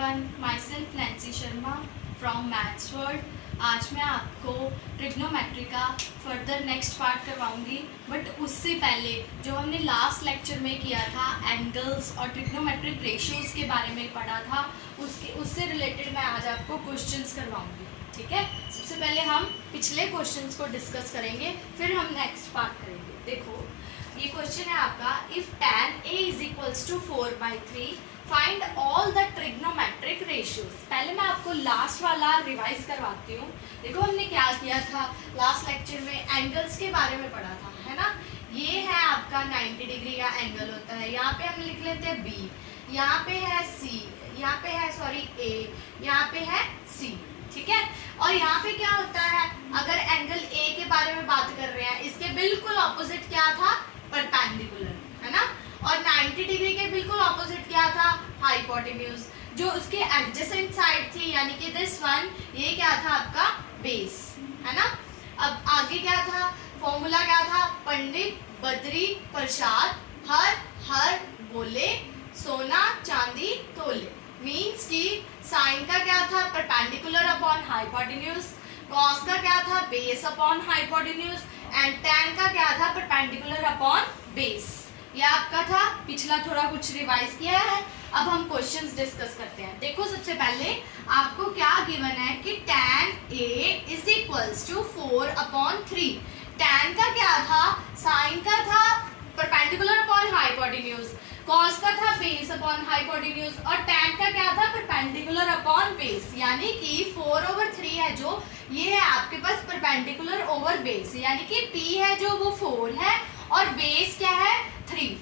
Everyone, my self Nancy Sharma from maths world. आज मैं आपको ट्रिग्नोमेट्री का फर्दर नेक्स्ट पार्ट करवाऊंगी, बट उससे पहले जो हमने लास्ट लेक्चर में किया था एंगल्स और ट्रिग्नोमेट्रिक रेशियोज़ के बारे में पढ़ा था, उससे रिलेटेड मैं आज आपको क्वेश्चंस करवाऊंगी। ठीक है, सबसे पहले हम पिछले क्वेश्चंस को डिस्कस करेंगे, फिर हम नेक्स्ट पार्ट करेंगे। देखो, ये क्वेश्चन है आपका, if tan a is equals to 4/3 find all the trigonometric ratios. पहले मैं आपको लास्ट वाला रिवाइज करवाती हूँ। देखो, हमने क्या किया था लास्ट लेक्चर में, एंगल्स के बारे में पढ़ा था, है ना। ये है आपका 90 डिग्री का एंगल होता है, यहाँ पे हम लिख लेते हैं B, यहाँ पे है C, यहाँ पे है A, यहाँ पे है C। ठीक है, और यहाँ पे क्या होता है, अगर एंगल A के बारे में बात कर रहे हैं, इसके बिल्कुल ऑपोजिट क्या था, परपेंडिकुलर, है ना। और 90 डिग्री के बिल्कुल ऑपोजिट क्या था, हाइपोटेन्यूज। जो उसके एडजेसेंट साइड थी, यानी कि दिस वन, ये क्या था आपका बेस, है ना। अब आगे क्या था, फॉर्मूला क्या था, पंडित बद्री प्रसाद हर हर बोले सोना चांदी तोले। मीन्स कि साइन का क्या था, परपेंडिकुलर अपॉन हाइपोटेन्यूज, कॉस का क्या था, base upon hypotenuse, and tan का क्या था, परपेंडिकुलर अपॉन बेस। ये आपका था, पिछला थोड़ा कुछ रिवाइज किया है। अब हम क्वेश्चंस डिस्कस करते हैं। देखो, सबसे पहले आपको क्या गिवन है कि tan a is equals to 4/3। tan का क्या था, साइन का था परपेंडिकुलर अपॉन हाइपोटेन्यूज, कॉस का था बेस अपॉन हाइपोटेन्यूज, और tan का क्या था, परपेंडिकुलर अपॉन बेस। यानी कि 4/3 है जो, ये है आपके पास परपेंडिकुलर ओवर बेस, यानी कि p है जो वो 4 है और बेस क्या है 3।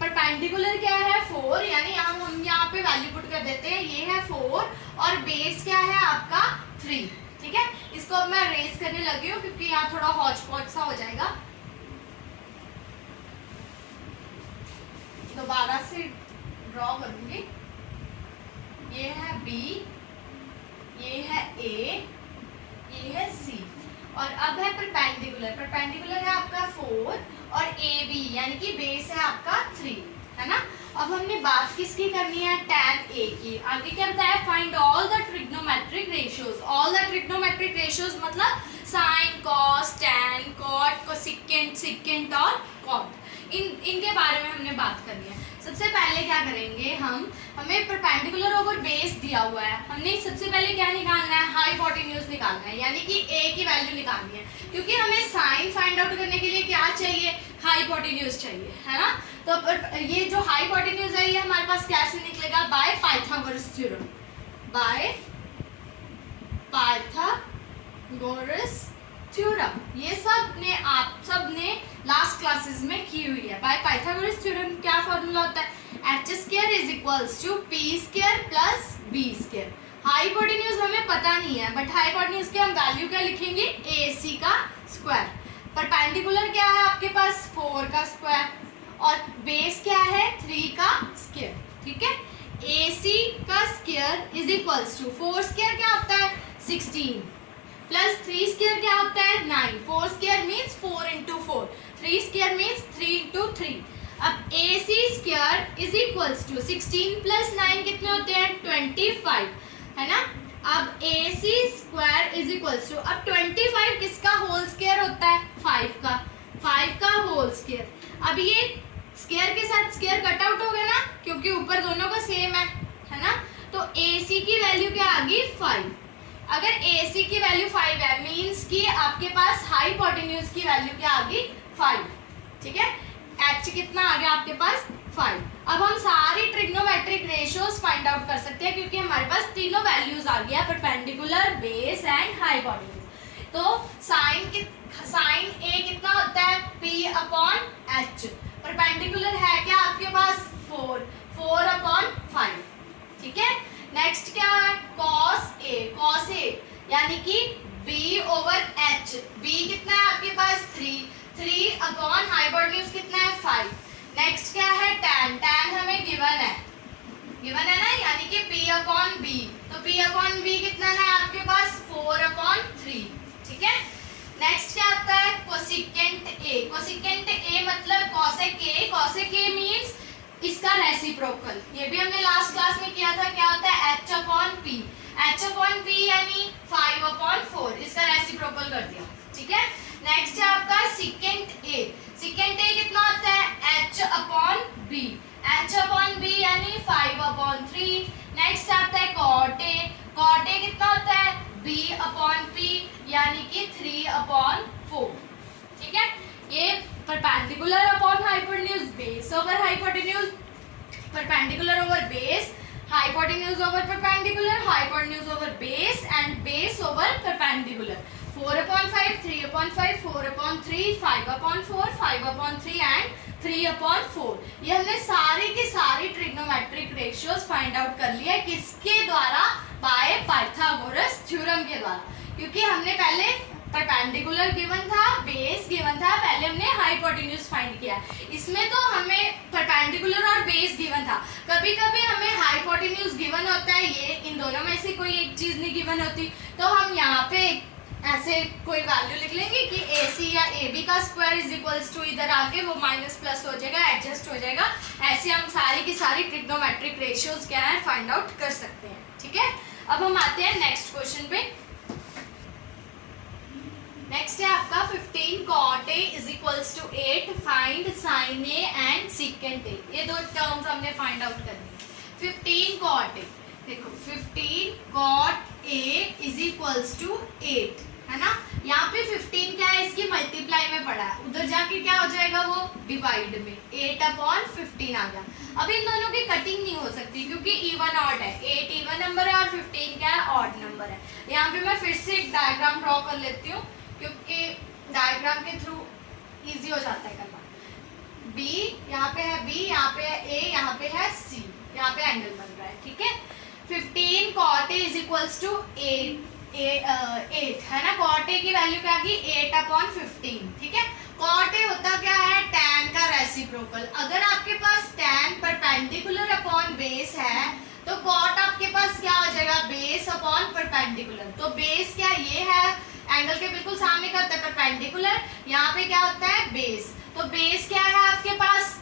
परपेंडिकुलर क्या है 4, यानी हम यहाँ पे वैल्यू पुट कर देते हैं, ये है 4 और बेस क्या है आपका 3। ठीक है, इसको अब मैं रेस करने लगी हूँ क्योंकि यहाँ थोड़ा हॉच पॉच सा हो जाएगा। दोबारा से ड्रॉ करूंगी। ये है B, ये है A, ये है C, और अब है परपेंडिकुलर। परपेंडिकुलर है आपका 4 और AB, यानी कि बेस है आपका 3, है ना। अब हमने बात किसकी करनी है, tan A की। आगे क्या बताया, find all the trigonometric ratios. All the trigonometric ratios मतलब sine, cos, tan, cot, cosecant, secant और कॉट। इनके बारे में हमने बात करनी है। सबसे पहले क्या करेंगे हमें परपेंडिकुलर ओवर बेस दिया हुआ है, हमने सबसे पहले क्या निकालना है, हाइपोटेन्यूज निकालना है, यानी कि a की वैल्यू निकालनी है, क्योंकि हमें साइन फाइंड आउट करने के लिए क्या चाहिए, हाइपोटेन्यूज चाहिए, है ना। तो ये जो हाइपोटेन्यूज है, ये हमारे पास कैसे निकलेगा, bye Pythagoras theorem. Bye Pythagoras theorem, ये आप सब ने लास्ट क्लासेस में की हुई है। बाय पाइथागोरस थ्योरम क्या फॉर्मूला होता है, h² is equals to p² plus b²। Hypotenuse हमें पता नहीं है, बट हाइपोटेन्यूज के हम वैल्यू क्या लिखेंगे, ac का स्क्वायर। परपेंडिकुलर क्या है आपके पास, 4 का स्क्वायर, और बेस क्या है 3 का स्क्वायर। ठीक है, ac का स्क्वायर इज इक्वल्स टू 4² क्या होता है 16 प्लस 3² क्या होता है 9। 4² मीन्स 4 into 4, 3² मीन्स 3 into 3। अब ac² is equals to 16 plus 9 कितने होते हैं 25, है ना। अब ac² इज इक्वल्स टू, अब 25 किसका होल स्क्वायर होता है, 5 का होल स्क्वायर। अब ये स्क्वायर के साथ स्क्वायर कट आउट हो गया ना, क्योंकि ऊपर दोनों का सेम है ना। तो ac की वैल्यू क्या आ गई 5। अगर AC की वैल्यू 5 है, मींस कि आपके पास हाइपोटेन्यूज की वैल्यू क्या आ गई 5। ठीक है, H कितना आ गया आपके पास 5। अब हम सारी ट्रिग्नोमेट्रिक रेशियोज फाइंड आउट कर सकते हैं, क्योंकि हमारे पास तीनों वैल्यूज आ गया, परपेंडिकुलर, बेस एंड हाइपोटेन्यूज। तो साइन A कितना होता है P/H। परपेंडिकुलर है क्या आपके पास 4/5। ठीक है, नेक्स्ट क्या है cos A, यानी कि B/H। B कितना है आपके पास 3 हाइपोटेन्यूज कितना है 5। नेक्स्ट क्या है tan हमें गिवन है ना, यानी कि P/B। तो P/B कितना है आपके पास 4/3। ठीक है, नेक्स्ट क्या आता है कोसेकेंट A मतलब cosec A मींस इसका रेसिप्रोकल। ये भी हमने लास्ट क्लास में किया था, क्या होता है h ये perpendicular upon hypotenuse, base over hypotenuse, perpendicular over base, hypotenuse over perpendicular, hypotenuse over base and base over perpendicular. 4/5, 3/5, 4/3, 5/4, 5/3 and 3/4। ये हमने सारी की सारी ट्रिग्नोमेट्रिक रेशियोज फाइंड आउट कर लिया है, किसके द्वारा? बाय पाइथागोरस थ्योरम के द्वारा, क्योंकि हमने पहले परपेंडिकुलर गिवन था, बेस गिवन था, पहले हमने हाइपोटेन्यूज फाइंड किया। इसमें तो हमें परपेंडिकुलर और बेस गिवन था, कभी कभी हमें हाइपोटेन्यूज गिवन होता है, ये इन दोनों में से कोई एक चीज नहीं गिवन होती, तो हम यहाँ पे ऐसे कोई वैल्यू लिख लेंगे कि AC या AB का स्क्वायर इज इक्वल्स टू, इधर आके वो माइनस प्लस हो जाएगा, एडजस्ट हो जाएगा। ऐसे हम सारी की सारी ट्रिग्नोमेट्रिक रेशियोज क्या है फाइंड आउट कर सकते हैं। ठीक है, अब हम आते हैं नेक्स्ट क्वेश्चन पे। नेक्स्ट है आपका 15 cot A is equals to 8, find sin A and secant A। ये दो टर्म्स हमने फाइंड आउट करनी है। 15 cot A, देखो 15 cot A is equals to 8 है ना, यहाँ पे 15 क्या है, इसकी मल्टीप्लाई में पड़ा है, उधर जाके क्या हो जाएगा वो डिवाइड में, 8/15 आ गया। अब इन दोनों की कटिंग नहीं हो सकती क्योंकि इवन ऑड है, 8 इवन नंबर है और 15 क्या है, ऑड नंबर है। यहाँ पे मैं फिर से एक डायग्राम ड्रॉ कर लेती हूँ क्योंकि डायग्राम के थ्रू इजी हो जाता है करना। B यहाँ पे है, B यहाँ पे है, A यहाँ पे है, C यहाँ पे एंगल बन रहा है। ठीक है, 15 cot A is equals to 8 है ना, cot A की वैल्यू क्या की 8/15। ठीक है, cot A होता क्या है, tan का रेसिप्रोकल। अगर आपके पास tan परपेंडिकुलर अपॉन बेस है तो cot आपके पास क्या हो जाएगा, बेस अपॉन परपेंडिकुलर। तो बेस क्या ये है, एंगल के बिल्कुल सामने का होता है परपेंडिकुलर, यहाँ पे क्या होता है बेस। तो बेस क्या है आपके पास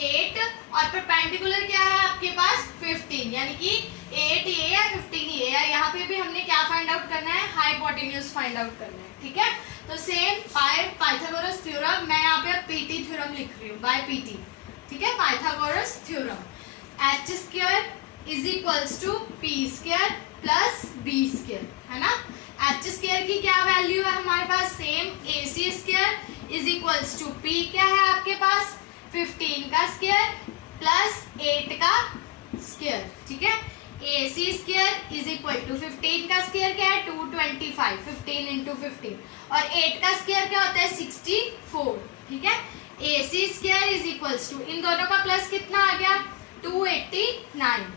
8 और परपेंडिकुलर क्या है आपके पास 15, यानी कि 8 ये या 15 ये है। यहाँ पे भी हमने क्या फाइंड आउट करना है, हाइपोटेन्यूज फाइंड आउट करना है। ठीक है, तो सेम बाय पाइथागोरस थ्योरम, मैं यहाँ पे पीटी थ्योरम लिख रही हूँ, बाय पीटी। ठीक है, Pythagoras theorem, h square is equals to p square plus b square है ना। h स्क्वायर की क्या वैल्यू है हमारे पास, same ac square is equals to p क्या है आपके पास 15 का स्क्वायर प्लस 8 का स्क्वायर। ठीक है, AC square is equal to 15 का स्क्वायर क्या है 225, 15 इंटू 15, और 8 का स्क्वायर क्या होता है 64। ठीक है, AC square is equals to, इन दोनों का प्लस कितना आ गया 289।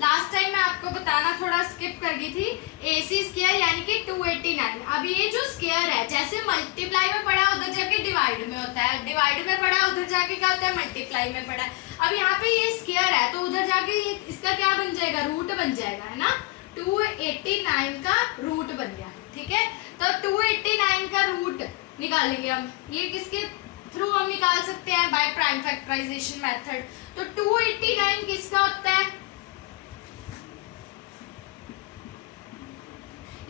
लास्ट टाइम मैं आपको बताना थोड़ा स्किप कर गई थी, AC स्क्वायर यानी कि 289। अब ये जो स्क्वायर है जैसे मल्टीप्लाई में पड़ा उधर जाके डिवाइड में होता है, डिवाइड में पड़ा उधर जाके क्या होता है मल्टीप्लाई में पड़ा है। अब यहाँ पे ये स्क्वायर है तो उधर जाके इसका क्या बन जाएगा, रूट बन जाएगा है ना, 289 का रूट बन गया। ठीक है, तो 289 का रूट निकालेंगे हम, ये किसके थ्रू हम निकाल सकते हैं, बाय प्राइम फैक्टराइजेशन मेथड। तो 289 किसका होता है,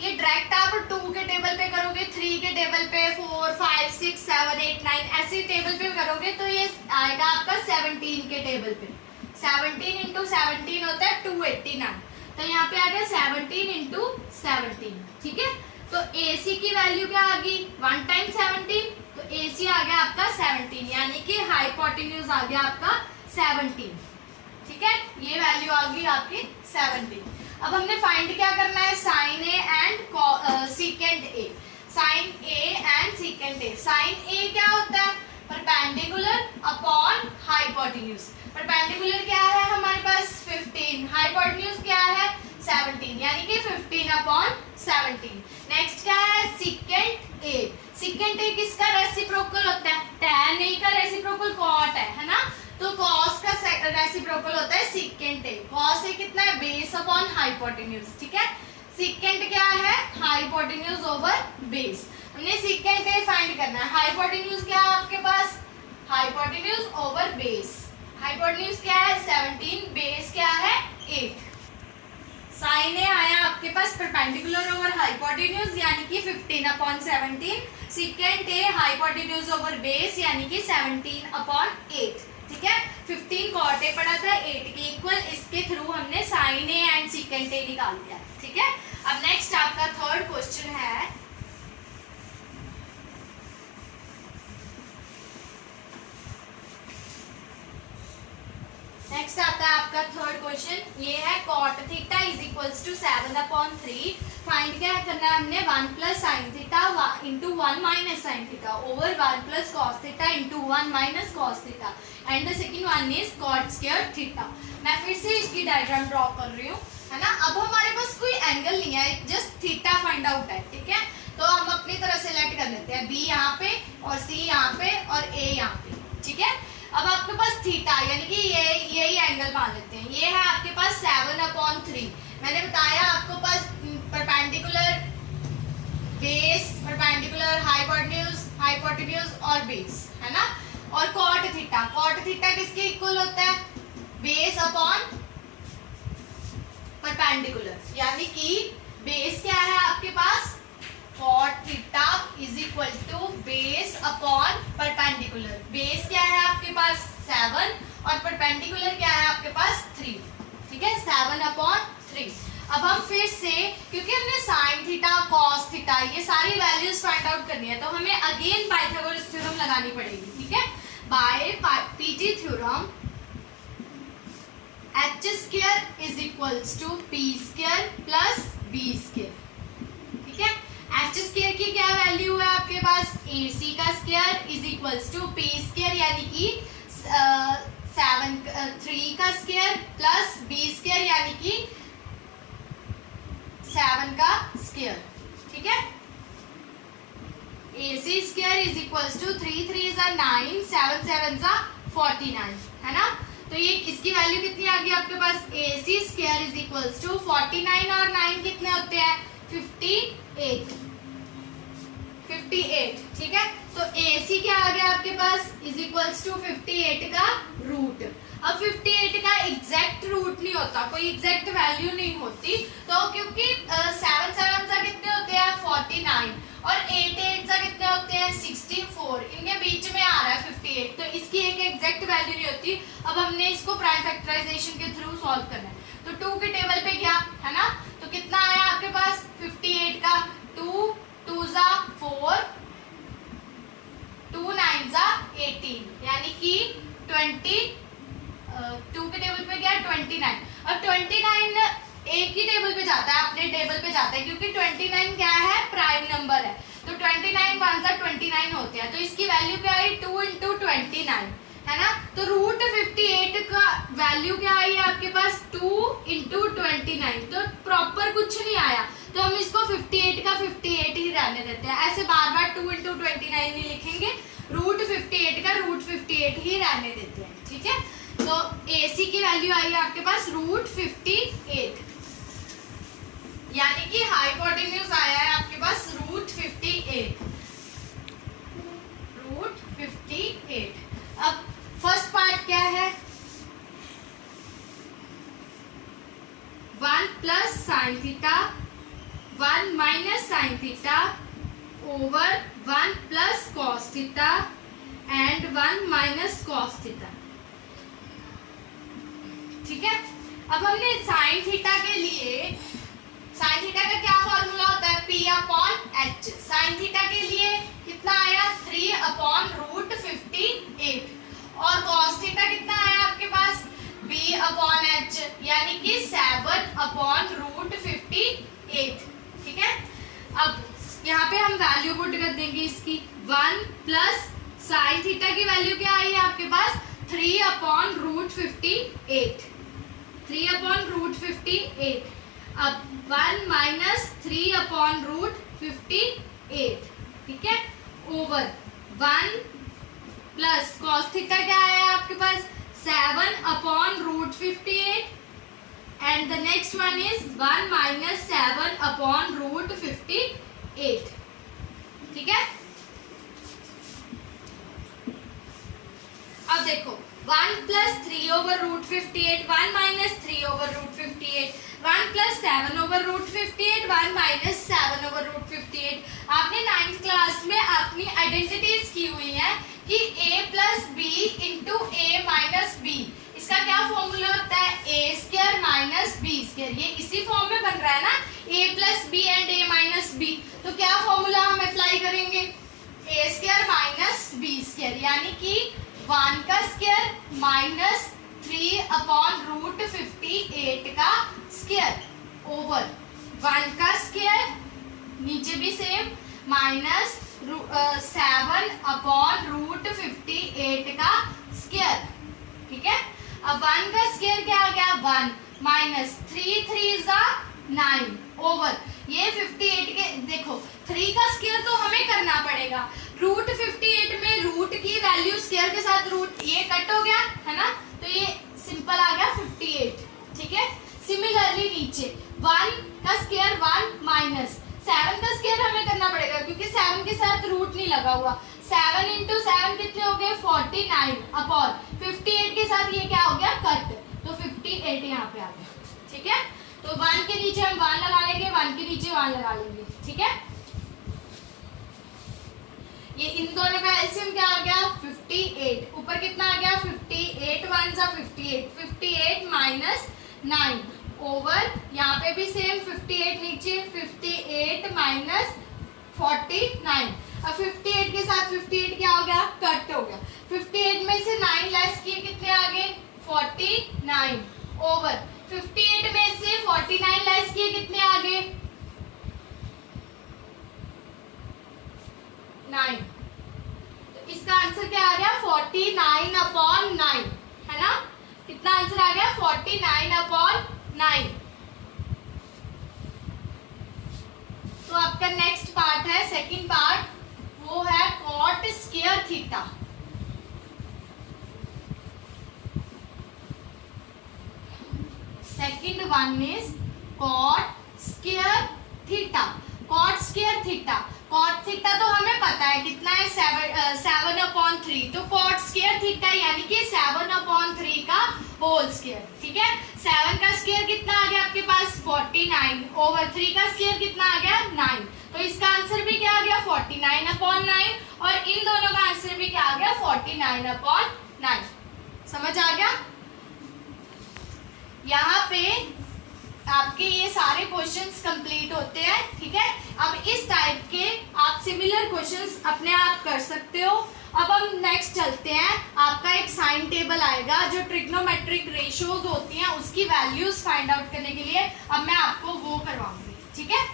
ये डायरेक्ट आप 2 के टेबल पे करोगे, 3 के टेबल पे, 4, 5, 6, 7, 8, 9 ऐसे टेबल पे करोगे तो ये आएगा आपका 17 के टेबल पे। 17 इंटू 17 होता है 289, तो यहाँ पे आ गया 17 इंटू 17। ठीक है, तो AC की वैल्यू क्या आ गई 1 टाइम 17, तो AC आ गया आपका 17, यानी कि हाइपोटेन्यूज आ गया आपका 17। ठीक है, ये वैल्यू आ गई आपकी 17। अब हमने फाइंड क्या करना है, sin A and secant A। sin A and secant A, sin A क्या होता है परपेंडिकुलर अपॉन हाइपोटेन्यूज। परपेंडिकुलर क्या है हमारे पास 15, हाइपोटेन्यूज क्या है 17, यानी कि 15/17। नेक्स्ट क्या है secant A। secant A किसका रेसिप्रोकल होता है, tan A का रेसिप्रोकल cot है ना, तो cos का रेसिप्रोकल होता है secant A। cos A कितना है बेस अपॉन हाइपोटेन्यूज। ठीक है, secant क्या है हाइपोटेन्यूज ओवर बेस। हमने secant A फाइंड करना है, हाइपोटेन्यूज क्या है आपके पास हाइपोटेन्यूज ओवर बेस। हाइपोटेन्यूज क्या है 17, बेस क्या है 8। sin A आया आपके पास परपेंडिकुलर ओवर हाइपोटेन्यूज यानी कि 15/17, secant A hypotenuse over base यानी कि 17/8। ठीक है, 15 cot A पड़ा था 8 के इक्वल, इसके थ्रू हमने sin A and secant A निकाल दिया। ठीक है, अब नेक्स्ट आपका थर्ड क्वेश्चन है, क्वेश्चन ये है cot theta is equals to 7/3। Find क्या करना है हमने 1 plus sine theta into 1 minus sine theta over 1 plus cos theta into 1 minus cos theta and the second one is cot square theta. मैं फिर से इसकी डायग्राम ड्रॉ कर रही हूँ, है ना। अब हमारे पास कोई एंगल नहीं है, जस्ट थीटा फाइंड आउट है, ठीक है। तो हम अपनी तरह सेलेक्ट कर लेते हैं, बी यहाँ पे और सी यहाँ पे और ए यहाँ पे, ठीक है। अब आपके पास थीटा यानी कि यही एंगल मान लेते हैं। ये है आपके पास 7/3। मैंने बताया आपको पास परपेंडिकुलर बेस, परपेंडिकुलर हाइपोटेन्यूज और बेस, है ना। और cot थीटा किसके इक्वल होता है? बेस अपॉन परपेंडिकुलर, यानी कि बेस क्या है आपके पास? cot theta is equal to base upon perpendicular. Base क्या है आपके पास? 7 और परपेंडिकुलर क्या है आपके पास? 3, ठीक है, 7/3। अब हम फिर से, क्योंकि हमने साइन थीटा कॉस थीटा ये सारी वैल्यूज फाइंड आउट करनी है, तो हमें अगेन पाइथागोरस थ्योरम लगानी पड़ेगी, ठीक है। By PG theorem h square is equals to p square plus b square, ठीक है। h स्क्वायर की क्या वैल्यू है आपके पास? ac का square is equals to p square यानी कि 3 का स्क्वायर प्लस b स्क्वायर यानी कि 7 का स्क्वायर, ठीक है। ac square is equals to 3 3 is 9, 7 7 is 49, है ना। तो ये इसकी वैल्यू कितनी आ गई आपके पास? ac square is equals to 49 और 9 कितने होते हैं? 58, ठीक है। तो ac क्या आ गया आपके पास? इज इक्वल्स टू 58 का रूट। अब 58 का एग्जैक्ट रूट नहीं होता, कोई एग्जैक्ट वैल्यू नहीं होती, तो क्योंकि 7 7 सा कितने होते हैं? 49 और 8 8 सा कितने होते हैं? 64, इनके बीच में आ रहा है 58, तो इसकी एक एग्जैक्ट वैल्यू नहीं होती। अब हमने इसको प्राइम फैक्टराइजेशन के थ्रू सॉल्व करना है, तो 2 के टेबल पे गया, है ना। तो कितना आया आपके पास? 58 का 2 2 जा 4, 2 9 जा 18, यानी कि 2 के टेबल पे गया 29। अब 29 एक ही टेबल पे जाता है, अपने टेबल पे जाता है, क्योंकि 29 क्या है? प्राइम नंबर है। तो 29 1 जा 29 होते हैं, तो इसकी वैल्यू क्या आई? 2 into 29, है ना। तो रूट 58 का वैल्यू क्या आई आपके पास? 2 into 29, तो प्रॉपर कुछ नहीं आया, तो हम इसको 58 का 58 ही रहने देते हैं। ऐसे बार बार 2 into 29 नहीं लिखेंगे, रूट 58 का रूट 58 ही रहने देते हैं, ठीक है। तो AC की वैल्यू आई आपके पास रूट 58, यानी कि हाइपोटेन्यूज आया है आपके पास रूट 58। अब फर्स्ट पार्ट क्या है? 1 plus sine theta 1 minus sine theta over 1 plus cos theta and 1 minus cos theta, ठीक है। अब हमने साइन थीटा के लिए, साइन थीटा का क्या फॉर्मूला होता है? P upon H। Sine theta के लिए कितना आया? 3 अपॉन रूट 58, और कॉस थीटा कितना आया आपके पास? B अपॉन H, यानी कि 7 अपॉन रूट 58, ठीक है। अब यहाँ पे हम वैल्यू पुट कर देंगे इसकी। 1 प्लस साइन थीटा की वैल्यू क्या आई है आपके पास? 3 अपॉन रूट 58, 3 अपॉन रूट 58। अब 1 माइनस 3 अपॉन रूट 58, ठीक है, ओवर 1 प्लस कॉस थीटा क्या आया आपके पास? 7 upon root 58 and the next one is 1 minus 7 upon root 58, ठीक है। अब देखो 1 plus 3 over root 58, 1 minus 3 over root 58, 1 plus 7 over root 58, 1 minus 7 over root 58। आपने 9th क्लास में अपनी आइडेंटिटीज की हुई है कि a plus B into A minus B, इसका क्या फॉर्मूला होता है? A square minus B square. ये इसी फॉर्म में बन रहा है ना, a plus B and a minus B. तो क्या फॉर्मूला हम अप्लाई करेंगे? a square minus B square, यानी कि 1 का स्क्वायर माइनस 3/√58 का स्क्वायर ओवर 1 का स्क्वायर, नीचे भी सेम, माइनस 7/√58 का स्क्वायर। ठीक है, अब 1 का स्क्वायर क्या आ गया 1 माइनस 3 3 9 ओवर ये 58 के, देखो 3 का स्क्वायर तो हमें करना पड़ेगा, √58 में रूट की वैल्यू स्क्वायर के साथ रूट ये कट हो गया है ना, तो ये सिंपल आ गया 58। ठीक है, सिमिलरली नीचे 1 का स्क्वायर 1 माइनस 7 का स्क्वायर हमें करना पड़ेगा क्योंकि 7 के साथ रूट नहीं लगा हुआ, 7 × 7 कितने हो गए 49 अपॉन 58 के साथ ये क्या हो गया कट, तो 58 यहाँ पे आ गया। ठीक है, तो 1 के नीचे हम 1 लगा लेंगे, 1 के नीचे 1 लगा लेंगे। ठीक है, ये इन दोनों का एलसीएम क्या आ गया 58, ऊपर कितना आ गया 58 1 सा 58, 58 माइनस 9 ओवर यहाँ पे भी सेम 58 नीचे 58 माइनस 49। अब 58 के साथ 58 क्या हो गया कट हो गया, 58 में से 9 लेस किए कितने आ गए 49 ओवर 58 में से 49 लेस किए कितने आ गए 9, तो इसका आंसर क्या आ गया 49/9 है ना, कितना आंसर आ गया 49/9। तो आपका नेक्स्ट पार्ट है सेकंड पार्ट, वो है cot square theta. Second one is cot square theta. cot square theta, cot theta तो हमें पता है कितना है 7/3, तो cot स्क्वायर थीटा यानी कि 7/3 का होल स्क्वायर। ठीक है, 7 का स्क्वायर कितना आ गया आपके पास 49 ओवर 3 का स्क्वायर कितना आ गया 9, तो इसका आंसर भी क्या आ गया 49/9 और इन दोनों का आंसर भी क्या आ गया 49/9। समझ आ गया, यहाँ पे आपके ये सारे क्वेश्चंस कंप्लीट होते हैं। ठीक है, अब इस टाइप के आप सिमिलर क्वेश्चंस अपने आप कर सकते हो। अब हम नेक्स्ट चलते हैं, आपका एक साइन टेबल आएगा जो ट्रिग्नोमेट्रिक रेशियोज होती हैं उसकी वैल्यूज फाइंड आउट करने के लिए, अब मैं आपको वो करवाऊंगी। ठीक है,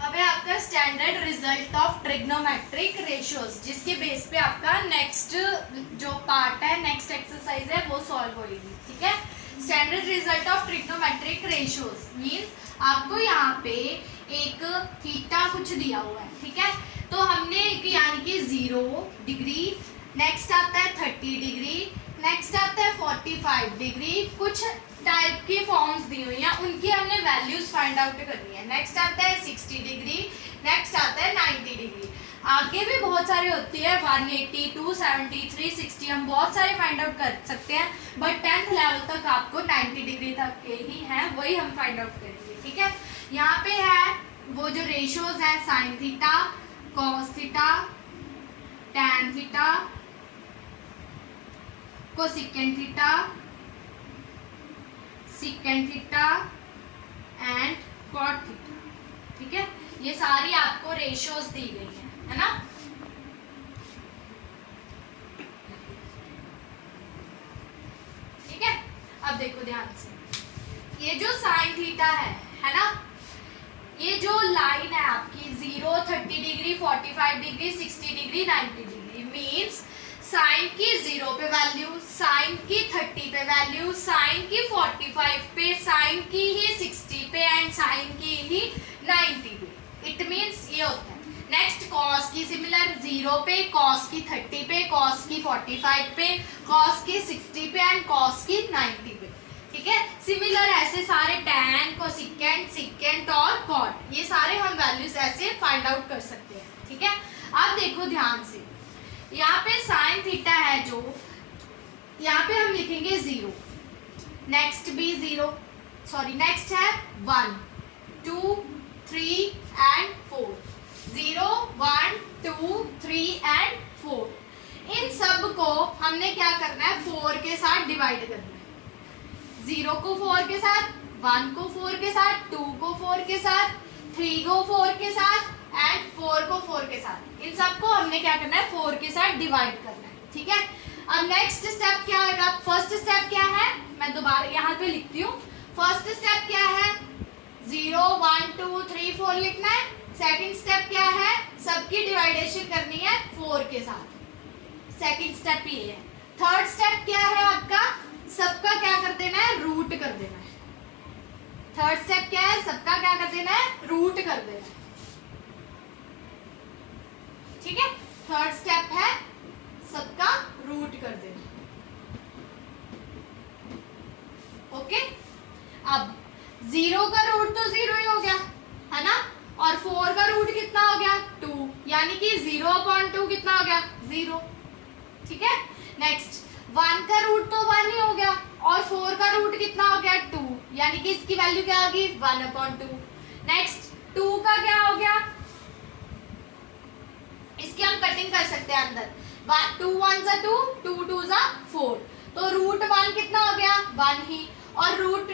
अब है आपका standard result of trigonometric ratios, जिसके बेस पे आपका नेक्स्ट जो पार्ट है, नेक्स्ट एक्सरसाइज है वो सॉल्व होगी। ठीक है, standard result of trigonometric ratios means आपको यहाँ पे एक थीटा कुछ दिया हुआ है। ठीक है, तो हमने यानी कि 0 डिग्री, नेक्स्ट आता है 30 डिग्री, नेक्स्ट आता है 45 डिग्री, कुछ टाइप की फॉर्म्स दी हुई हैं, उनकी हमने वैल्यूज फाइंड आउट करनी है। नेक्स्ट आता है 60 डिग्री, नेक्स्ट आता है 90 डिग्री, आगे भी बहुत सारी होती है 180, 270, 360, हम बहुत सारे फाइंड आउट कर सकते हैं, बट 10th लेवल तक आपको 90 डिग्री तक के ही हैं, वही हम फाइंड आउट करेंगे। ठीक है, यहाँ पे है वो जो रेशियोज है sine theta, cos theta, tan theta, cosecant theta, secant theta and cot theta. ठीक है, ये सारी आपको रेशियोज दी गई है ना। ठीक है, अब देखो ध्यान से, ये जो साइन थीटा है ना, ये जो लाइन है आपकी 0, 30 degree, 45 degree, 60 degree, 90 degree, means sign की 0 पे वैल्यू, साइन की 30 पे वैल्यू, साइन की 45 पे, साइन की ही 60 पे एंड साइन की ही 90 पे। इट मीन्स ये होता है। नेक्स्ट कॉस की सिमिलर 0 पे, कॉस की 30 पे, कॉस की 45 पे, कॉस की 60 पे एंड कॉस की 90 पे। ठीक है, सिमिलर ऐसे सारे टैन, कोसेकेंट, सेकेंट और कॉट, ये सारे हम वैल्यूज ऐसे फाइंड आउट कर सकते हैं। ठीक है, अब देखो ध्यान से, यहाँ पे साइन थीटा है जो, यहाँ पे हम लिखेंगे 0, नेक्स्ट भी 0, सॉरी नेक्स्ट है 1, 2, 3 एंड 4, 0, 1, 2, 3 एंड 4। इन सब को हमने क्या करना है 4 के साथ डिवाइड करना है, 0 को 4 के साथ, 1 को 4 के साथ, 2 को 4 के साथ, 3 को 4 के साथ एंड 4 को 4 के साथ। इन सबको हमने क्या करना है 4 के साथ डिवाइड करना है। ठीक है, अब नेक्स्ट स्टेप क्या होगा? फर्स्ट स्टेप क्या है, मैं दोबारा यहाँ पे लिखती हूँ। फर्स्ट स्टेप क्या है, 0 1 2 3 4 लिखना है। सेकंड स्टेप क्या है, सबकी डिवाइडेशन करनी है 4 के साथ। सेकंड स्टेप ये है। थर्ड स्टेप क्या है आपका, सबका क्या कर देना है, रूट कर देना है। थर्ड स्टेप क्या है, सबका क्या कर देना है, रूट कर देना है। ठीक है, थर्ड स्टेप है सबका रूट कर देना। ओके, अब 0 का रूट तो 0 ही हो गया है ना, और 4 का रूट कितना हो गया, 2, यानी कि 0/2 कितना हो गया, 0। ठीक है, नेक्स्ट 1 का रूट तो 1 ही हो गया, और 4 का रूट कितना हो गया, 2, यानी कि इसकी वैल्यू क्या होगी, 1/2। नेक्स्ट 2 का क्या हो गया, इसकी हम कटिंग कर सकते हैं अंदर। 2 1 सा 2, 2 2 सा 4, तो रूट 1 कितना हो गया, 1 ही, और रूट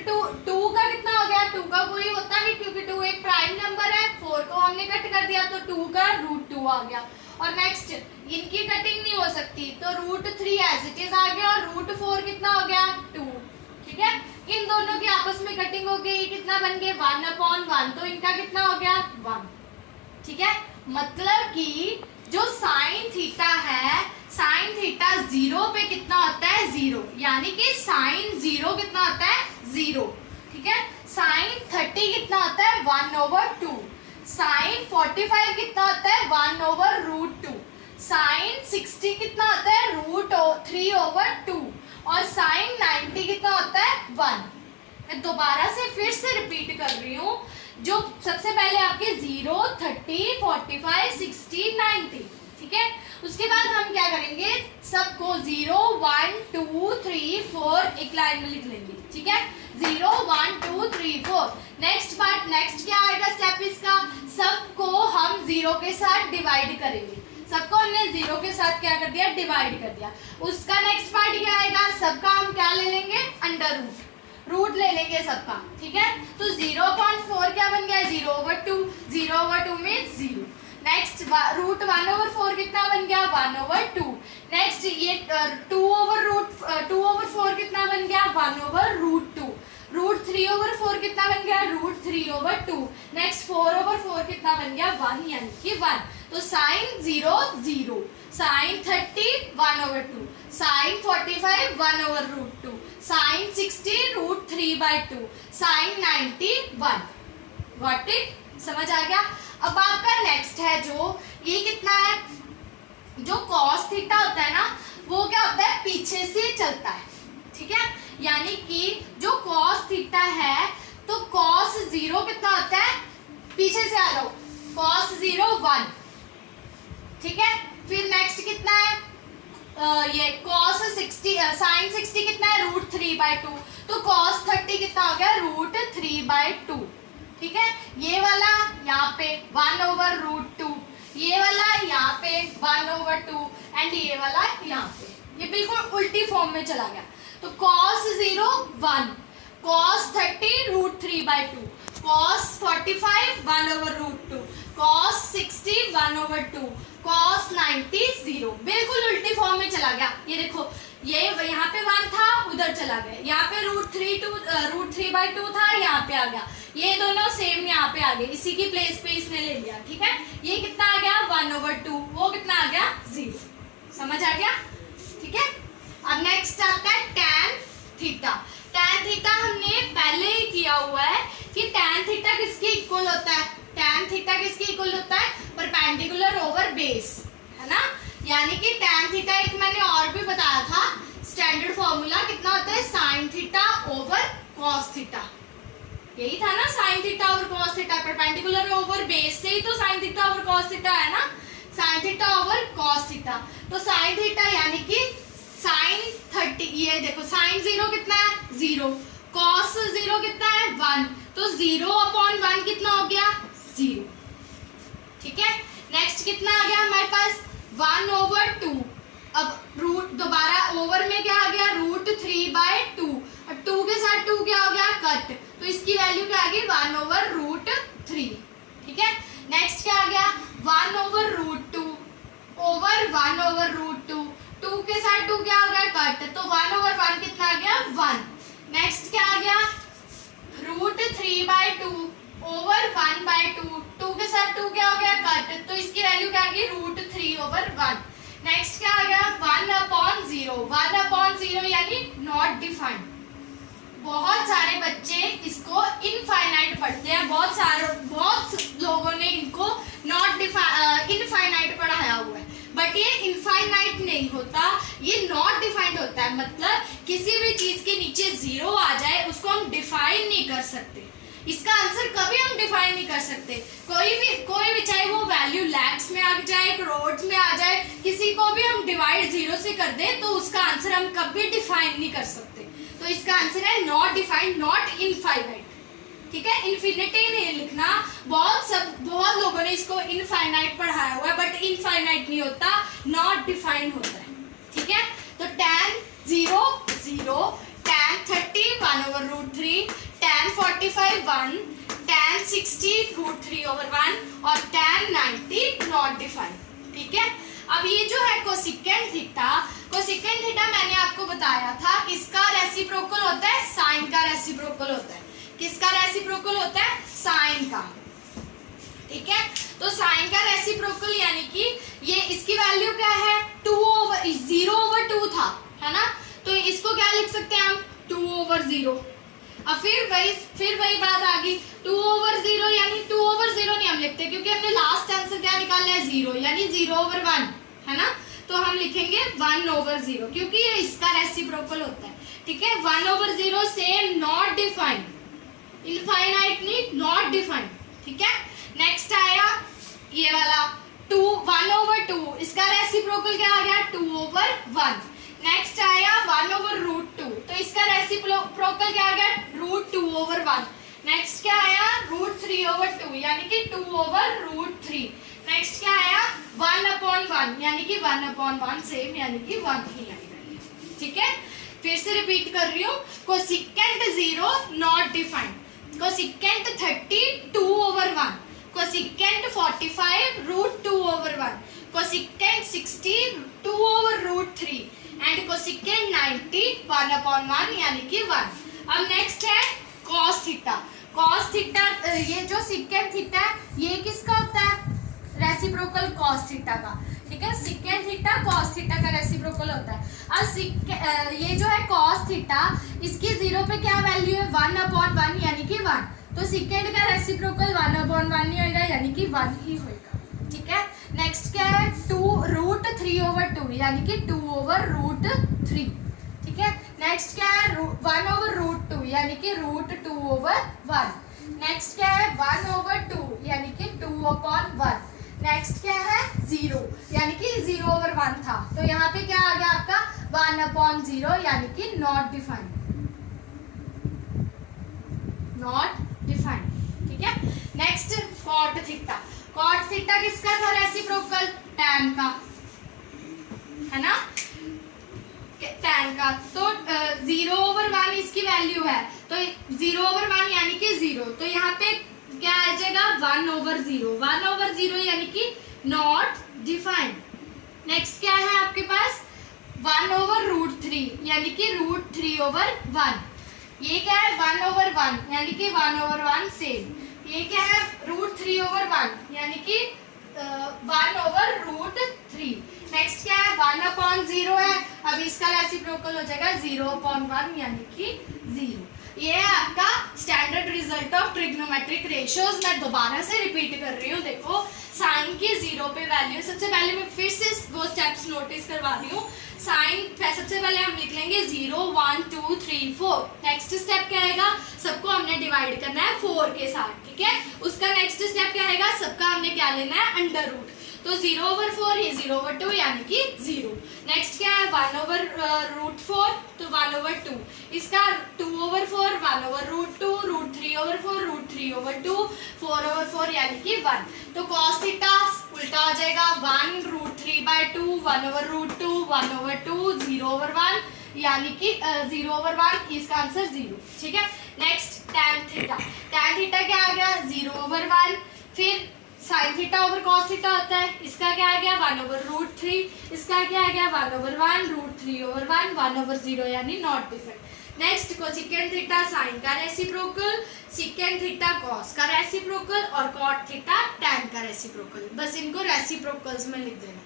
2 का कितना हो गया, 2 का कोई होता नहीं क्योंकि 2 एक प्राइम नंबर है। 4 को हमने कट कर दिया तो 2 का रूट 2 आ गया। और नेक्स्ट इनकी कटिंग नहीं हो सकती तो रूट 3 एज इट इज आ गया, और रूट 4 कितना हो गया, 2। ठीक है, इन दोनों की आपस में कटिंग हो गई, कितना बन गए, 1/1, तो इनका कितना हो गया, 1। ठीक है, मतलब कि जो साइन थीटा है, साइन थीटा 0 पे कितना होता है, 0, यानी कि साइन 0 कितना होता है, 0। ठीक है, साइन 30 कितना होता है, 1/2। साइन 45 कितना होता है, 1/√2। साइन 60 कितना होता है, √3/2। और साइन 90 कितना होता है, 1। मैं दोबारा से फिर से रिपीट कर रही हूँ, जो सबसे पहले आपके 0 30 45 60 90। ठीक है, उसके बाद हम क्या करेंगे, सबको 0 1 2 3 4 एक लाइन में लिख लेंगे। ठीक है, 0 1 2 3 4। नेक्स्ट पार्ट, नेक्स्ट क्या आएगा स्टेप इसका, सबको हम 0 के साथ डिवाइड करेंगे। सबको हमने 0 के साथ क्या कर दिया, डिवाइड कर दिया। उसका नेक्स्ट पार्ट क्या आएगा, सबका हम क्या ले लेंगे, अंडर रूट ले लेंगे सबका। ठीक है, तो 0/4 क्या बन गया, 0/2। 0/2 मीन्स 0। नेक्स्ट रूट 1/4 कितना बन गया, 1/2। नेक्स्ट ये 2/4 कितना बन गया, 1/√2। रूट 3/4 कितना बन गया, √3/2। नेक्स्ट 4/4 कितना बन गया, 1, यानी कि 1। तो sine 0 0, sine 30 1/2, sine 45 1/√2, sine 60 √3/2, sine 90 1। Got it, समझ आ गया। अब आपका नेक्स्ट है जो ये कितना है, जो कॉस थीटा होता है ना, वो क्या होता है, पीछे से चलता है। ठीक है, यानी कि जो कॉस थीटा है, तो कॉस 0 कितना होता है, पीछे से आ जाओ, कॉस 0 1। ठीक है, फिर नेक्स्ट कितना है, ये कॉस 60, साइन 60 कितना है, √3/2, तो कॉस 30 कितना हो गया, √3/2। ठीक है, ये वाला यहाँ पे 1/√2, ये वाला यहाँ पे 1/2, एंड ये वाला यहाँ पे, ये बिल्कुल उल्टी फॉर्म में चला गया। तो cos 0 1, cos 30 √3/2, cos 45 1/√2, cos 60 1/2, cos 90 0, बिल्कुल उल्टी फॉर्म में चला गया। ये देखो, ये यहाँ पे 1 था, उधर चला गया, यहाँ पे √3/2 था, यहाँ पे आ गया, ये दोनों सेम यहाँ पे आ गए, इसी की प्लेस पे इसने ले लिया। ठीक है, ये कितना आ गया, 1/2, वो कितना आ गया, 0। समझ आ गया। ठीक है, अब नेक्स्ट आता है tan थीटा। tan थीटा हमने पहले ही किया हुआ है कि tan थीटा किसके इक्वल होता है, tan थीटा किसके इक्वल होता है, परपेंडिकुलर ओवर बेस, है ना। यानी कि tan थीटा एक मैंने और भी बताया था, स्टैंडर्ड फॉर्मूला कितना होता है, sin theta over cos theta, यही था ना, sin theta over cos theta, perpendicular over base से ही तो sin theta over cos theta है ना, sin theta over cos theta. तो sin थीटा यानी कि sin 30, ये देखो sin 0 कितना है, 0, cos 0 कितना है, 1, तो 0/1 कितना हो गया, 0। ठीक है, नेक्स्ट कितना आ गया हमारे पास, 1/2। अब रूट दोबारा ओवर में क्या आ गया, √3/2, और 2 के साथ 2 क्या हो गया, कट, तो इसकी वैल्यू क्या आ गई, 1/√3। ठीक है, नेक्स्ट क्या आ गया, 1/√2 ओवर 1/√2, 2 के साथ 2 क्या हो गया, कट, तो 1/1 कितना आ गया, 1। नेक्स्ट क्या आ गया, √3/2 ओवर 1/2, 2 के साथ 2 क्या हो गया, कट, तो इसकी वैल्यू क्या आ गई, √3/1। नेक्स्ट क्या आ गया, 1/0, 1/0 यानी नॉट डिफाइंड। बहुत सारे बच्चे इसको इनफाइनाइट पढ़ते हैं, बहुत लोगों ने इनको नॉट इनफाइनाइट पढ़ाया हुआ है, बट ये इनफाइनाइट नहीं होता, ये नॉट डिफाइंड होता है। मतलब किसी भी चीज के नीचे 0 आ जाए उसको हम डिफाइन नहीं कर सकते, इसका आंसर कभी हम डिफाइन नहीं कर सकते। कोई भी चाहे वो वैल्यू लैक्स में आ जाए, करोड़ में आ जाए, किसी को भी हम डिवाइड 0 से कर दे तो उसका आंसर हम कभी डिफाइन नहीं कर सकते। तो इसका आंसर है नॉट डिफाइंड, नॉट इनफाइनाइट। ठीक है, इन्फिनिटी नहीं लिखना। बहुत लोगों ने इसको इनफाइनाइट पढ़ाया हुआ है, बट इनफाइनाइट नहीं होता, नॉट डिफाइंड होता है। ठीक है, तो tan 0 0, tan 30 1/√3, tan 45 1, tan 60 √3/1 और tan 90 नॉट डिफाइंड। ठीक है, अब ये जो है कोसेकेंट थीटा, कोसेकेंट थीटा मैंने आपको बताया था किसका रेसिप्रोकल होता है, साइन का रेसिप्रोकल होता है। किसका रेसिप्रोकल होता है, साइन का। ठीक है, तो साइन का रेसिप्रोकल यानी कि ये इसकी वैल्यू क्या है, 0/2 था, है ना, तो इसको क्या लिख सकते हैं हम, 2/0। अब फिर वही बात आ गई, 2/0 यानी 2/0 नहीं हम लिखते, क्योंकि हमने लास्ट आंसर क्या निकाला है, 0, यानी 0/1, है ना, तो हम लिखेंगे 1/0, क्योंकि ये इसका रेसिप्रोकल होता है। ठीक है, 1/0 सेम, नॉट डिफाइंड, इनफाइनाइट नहीं, नॉट डिफाइंड। ठीक है, नेक्स्ट आया ये वाला 1/2, इसका रेसिप्रोकल क्या आ गया, 2/1। नेक्स्ट आया 1/√2, तो इसका रेसिप्रोकल क्या आ गया, √2/1। नेक्स्ट क्या आया, √3/2 यानी कि 2/√3। नेक्स्ट क्या आया, 1/1 यानी कि 1/1 सेम, यानी कि 1 ही आएगा। ठीक है, फिर से रिपीट कर रही हूँ, cosecant 0 not defined, cosecant 30 2/1, cosecant 45 √2/1, cosecant 60 2/√3 and cosecant 90 1/1 यानी कि 1। अब नेक्स्ट है कॉस थीटा। कॉस थीटा, ये जो सेकेंट थीटा है ये किसका होता है, रेसिप्रोकल कॉस थीटा का। ठीक है, सेकेंट थीटा कॉस थीटा का रेसिप्रोकल होता है। अब ये जो है कॉस थीटा, इसकी 0 पे क्या वैल्यू है, 1/1 यानी कि 1, तो सेकेंड का रेसिप्रोकल 1/1 नहीं होगा, यानी कि 1 ही होगा। ठीक है, नेक्स्ट क्या है, 2√3/2 यानी कि 2/√3। ठीक है, नेक्स्ट क्या है, 1/√2 यानी कि √2/1। नेक्स्ट क्या है, 1/2 यानी कि 2/1। नेक्स्ट क्या है, 0 यानी कि 0/1 था, तो यहाँ पे क्या आ गया आपका 1/0 यानी कि नॉट डिफाइंड, नॉट डिफाइंड। ठीक है, next cot theta. Cot theta किसका था रेसिप्रोकल, tan का, है ना, tan का, तो 0/1 इसकी वैल्यू है, तो 0/1 यानी कि 0, तो यहाँ पे क्या आ जाएगा, 1/0, 1/0 यानी कि नॉट डिफाइंड। नेक्स्ट क्या है आपके पास, 1/√3 यानी कि √3/1। ये क्या है, 1/1 यानी कि 1/1 सेम। ये क्या है, √3/1 यानी कि 1/√3। नेक्स्ट क्या है, 1/0 है, अब इसका रेसिप्रोकल हो जाएगा 0/1 यानी कि 0। ये है आपका standard result of trigonometric ratios. मैं दोबारा से रिपीट कर रही हूँ, देखो साइन की 0 पे वैल्यू, सबसे पहले मैं फिर से वो स्टेप्स नोटिस करवा रही हूँ। साइन सबसे पहले हम लिख लेंगे 0 1 2 3 4। नेक्स्ट स्टेप क्या आएगा, सबको हमने डिवाइड करना है 4 के साथ। ठीक है, उसका नेक्स्ट स्टेप क्या आएगा, सबका हमने क्या लेना है, अंडर रूट, तो 0/4 ये 0/2 यानी कि 0। नेक्स्ट क्या है, 1/√4 तो 1/2, इसका 2/4 1/√2, √3/4 √3/2, 4/4 यानी कि 1। तो cos थीटा उल्टा हो जाएगा, 1√3/2 1/√2 1/2 0/1 यानी कि 0/1, इसका आंसर 0। ठीक है, next tan theta. tan theta क्या आ गया, 0/1, फिर sign theta over cos theta होता है, इसका क्या आ गया 1/√3, इसका क्या आ गया 1/1 √3/1 1/0 यानी not different. Next cosecant theta sine का रेसिप्रोकल, सेकेंट थीटा कॉस का रेसिप्रोकल और कॉट थीटा टैन का रेसिप्रोकल। बस इनको रेसिप्रोकल्स में लिख देना।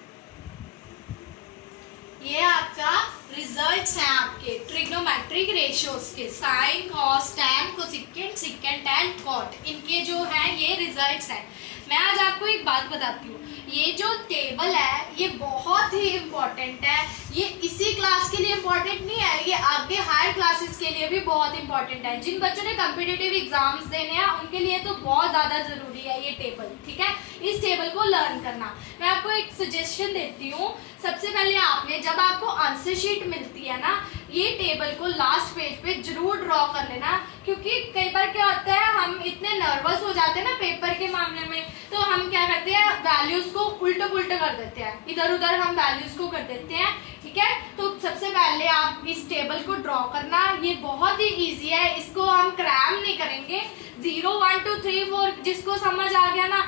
ये आपका रिजल्ट्स हैं आपके ट्रिग्नोमेट्रिक रेशियोज के, sine cos tan cosecant secant tan cot, इनके जो है ये रिजल्ट्स हैं। मैं आज आपको एक बात बताती हूँ, ये जो टेबल है ये बहुत ही इम्पोर्टेंट है। ये इसी क्लास के लिए इम्पोर्टेंट नहीं है, ये आगे हायर क्लासेस के लिए भी बहुत इंपॉर्टेंट है। जिन बच्चों ने कॉम्पिटिटिव एग्जाम्स देने हैं उनके लिए तो बहुत ज़्यादा ज़रूरी है ये टेबल, ठीक है। इस टेबल को लर्न करना। मैं आपको एक सजेशन देती हूँ, सबसे पहले आपने जब आपको आंसर शीट मिलती है ना, ये टेबल को लास्ट पेज पे जरूर ड्रॉ कर लेना, क्योंकि कई बार क्या होता है हम इतने नर्वस हो जाते हैं ना पेपर के मामले में, तो हम क्या करते हैं वैल्यूज को उल्टा पुल्टा कर देते हैं, इधर उधर हम वैल्यूज को कर देते हैं, ठीक है। तो सबसे पहले आप इस टेबल को ड्रॉ करना, ये बहुत ही इजी है, इसको हम क्रैम नहीं करेंगे। 0 1 2 3 4 जिसको समझ आ गया ना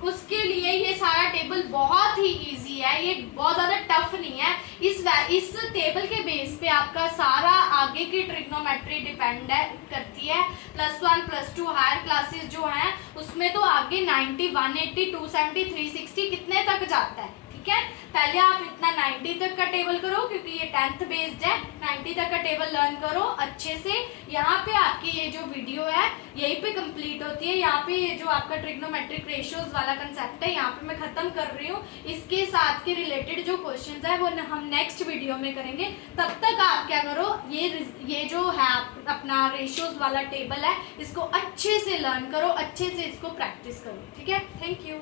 उसके लिए ये सारा टेबल बहुत ही इजी है, ये बहुत ज़्यादा टफ नहीं है। इस टेबल के बेस पे आपका सारा आगे की ट्रिग्नोमेट्री डिपेंड करती है। +1 +2 हायर क्लासेस जो हैं उसमें तो आगे 90 180 270 360 कितने तक जाता है, ठीक है। पहले आप इतना 90 तक का टेबल करो, क्योंकि ये 10th बेस्ड है। 90 तक का टेबल लर्न करो अच्छे से। यहाँ पे आपकी ये जो वीडियो है यहीं पे कंप्लीट होती है। यहाँ पे ये जो आपका ट्रिग्नोमेट्रिक रेशियोज वाला कंसेप्ट है यहाँ पे मैं खत्म कर रही हूँ। इसके साथ के रिलेटेड जो क्वेश्चंस है वो हम नेक्स्ट वीडियो में करेंगे। तब तक आप क्या करो, ये जो है अपना रेशियोज वाला टेबल है इसको अच्छे से लर्न करो, अच्छे से इसको प्रैक्टिस करो, ठीक है। Thank you.